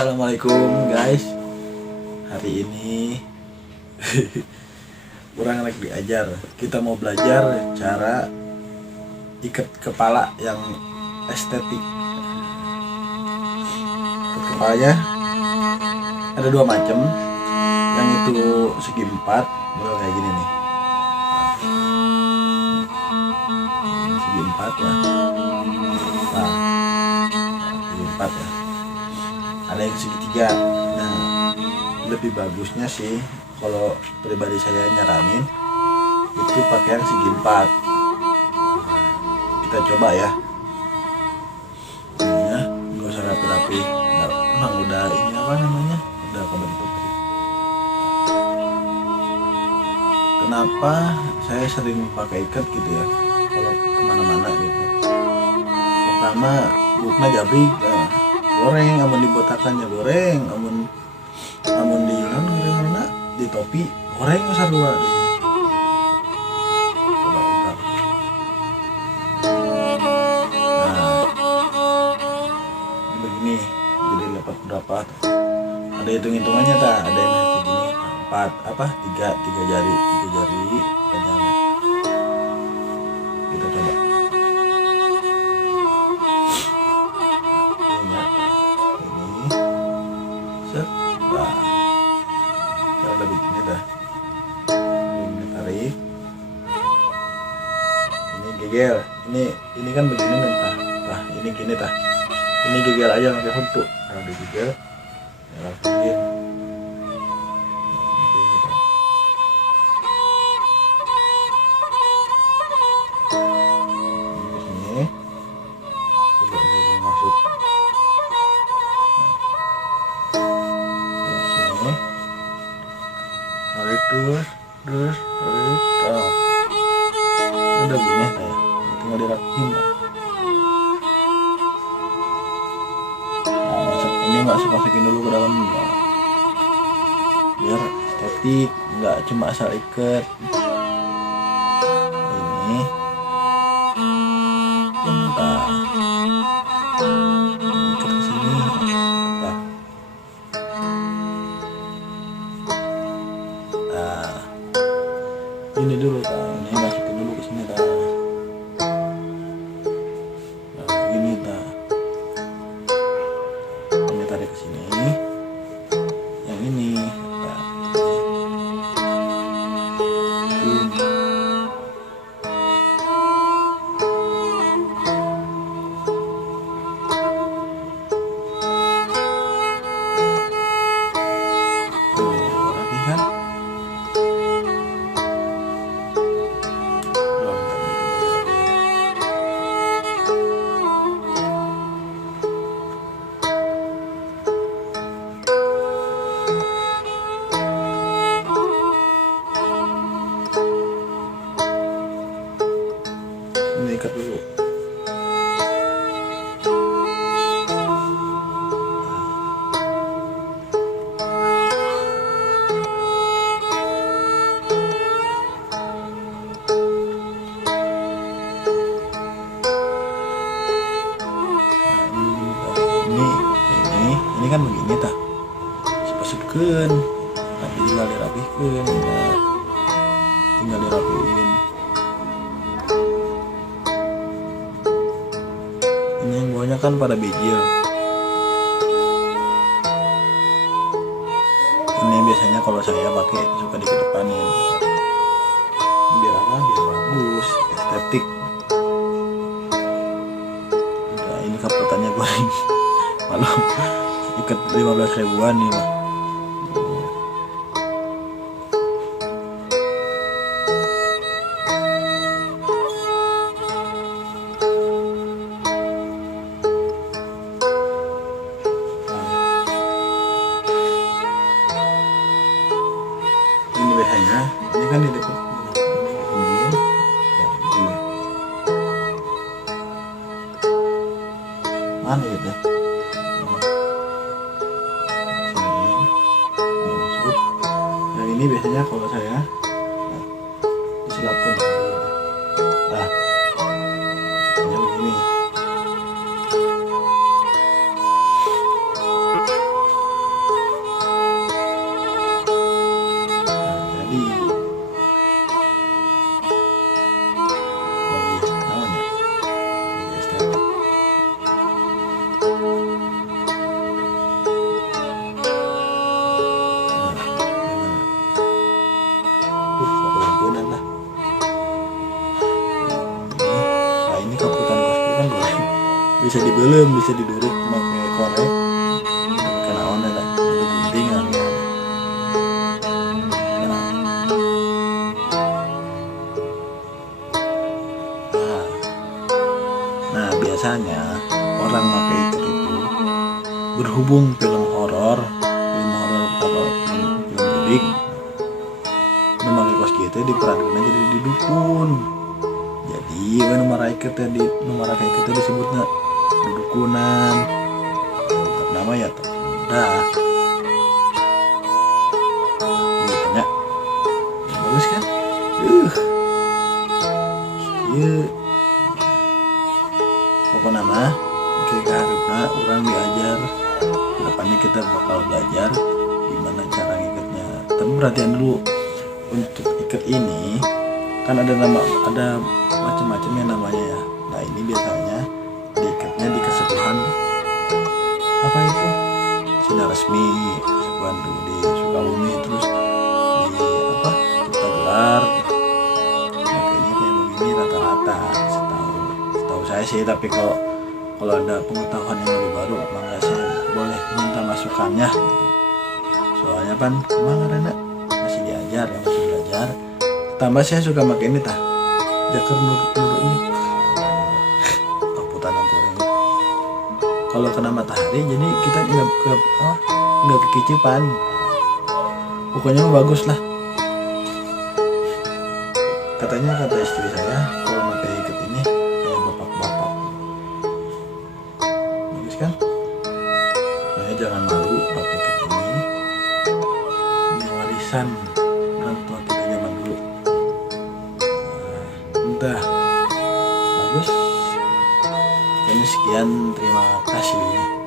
Assalamualaikum guys. Hari ini orang lagi diajar. Kita mau belajar cara ikat kepala yang estetik. Ikat kepalanya ada dua macam. Yang itu segi 4, model kayak gini nih. Segi 4 ya. Nah, segi 4 ya. Ada yang segitiga. Nah, lebih bagusnya sih kalau pribadi saya nyaranin itu pakai yang segi 4. Kita coba ya. Ini ya, nggak usah rapi-rapi. Emang udah ini apa namanya? Udah kebentuk. Kenapa saya sering pakai ikat gitu ya? Kalau kemana-mana gitu. Pertama, bukna jabrik. Goreng, amun dibotakannya goreng, amun di karena di topi goreng sarua deh. Coba bentar. Nah, begini, jadi dapat berapa? Ada hitung-hitungannya tak? Ada yang segini, 4 apa? 3 jari panjangnya. Kita coba. Nah, kalau udah begini dah, ini tarik, ini gegel, ini kan begini nih, tah, ini gini tah, ini gegel aja pakai untuk, kalau digegel, ya rapiin, begini tah, ini coba ini masuk. Tarik terus tarik, udah gini kayak tinggal dirapiin. Nah, masukin dulu ke dalam biar estetik, nggak cuma asal ikat. Ini bentar ikat ke sini. Ini dulu ini masukin dulu ke sini nah, ini ini tarik ke sini, yang ini rapi kan. Ini ikat dulu. Ini kan begini tah. Sepasutkeun. Nanti tinggal dirapihkeun. Nah, tinggal dirapiin. Ini yang bawahnya kan pada bijil. Ini biasanya kalau saya pakai suka dikedepanin. Biar apa? Biar bagus, estetik. Nah, ini kaputannya goreng. Malam ikat 15 ribuan nih mah. Ini biasanya ini kan di dekat ini mana gitu. Ini biasanya kalau saya diselapkan nah begini. bisa dibelem, bisa diduruk pakai korek karena on ada gunting ya. Nah biasanya orang pakai ikat itu berhubung film horor atau film budik nomor kos gitu diperankan jadi di dukun. Jadi nomor ikat itu disebutnya dudukunan. Tetap nama ya tetap udah. Gitu ya. Bagus kan? Iya. Pokoknya mah keharapna orang diajar kedepannya kita bakal belajar gimana cara ngikatnya. Tapi perhatian dulu untuk ikat ini kan ada macam-macam yang namanya ya. Nah ini biasanya diikatnya di kesekuhan apa itu sinar resmi, kesekuhan dulu di Sukabumi, terus di apa Cipta Gelar. Makanya kayak begini rata-rata setahu saya sih. Tapi kalau ada pengetahuan yang lebih baru maka saya boleh minta masukannya gitu. Soalnya kan emang ada masih diajar ya, masih belajar. Tambah saya suka pakai ini tah jakar nurut-nurutnya kaputan goreng. Kalau kena matahari jadi kita nggak kekicipan. Pokoknya bagus lah. Kata istri saya kalau pakai ikat ini kayak bapak-bapak. Bagus kan? Makanya jangan malu pakai ikat ini. Ini warisan orang tua kita zaman dulu. Udah bagus. Ini sekian, terima kasih.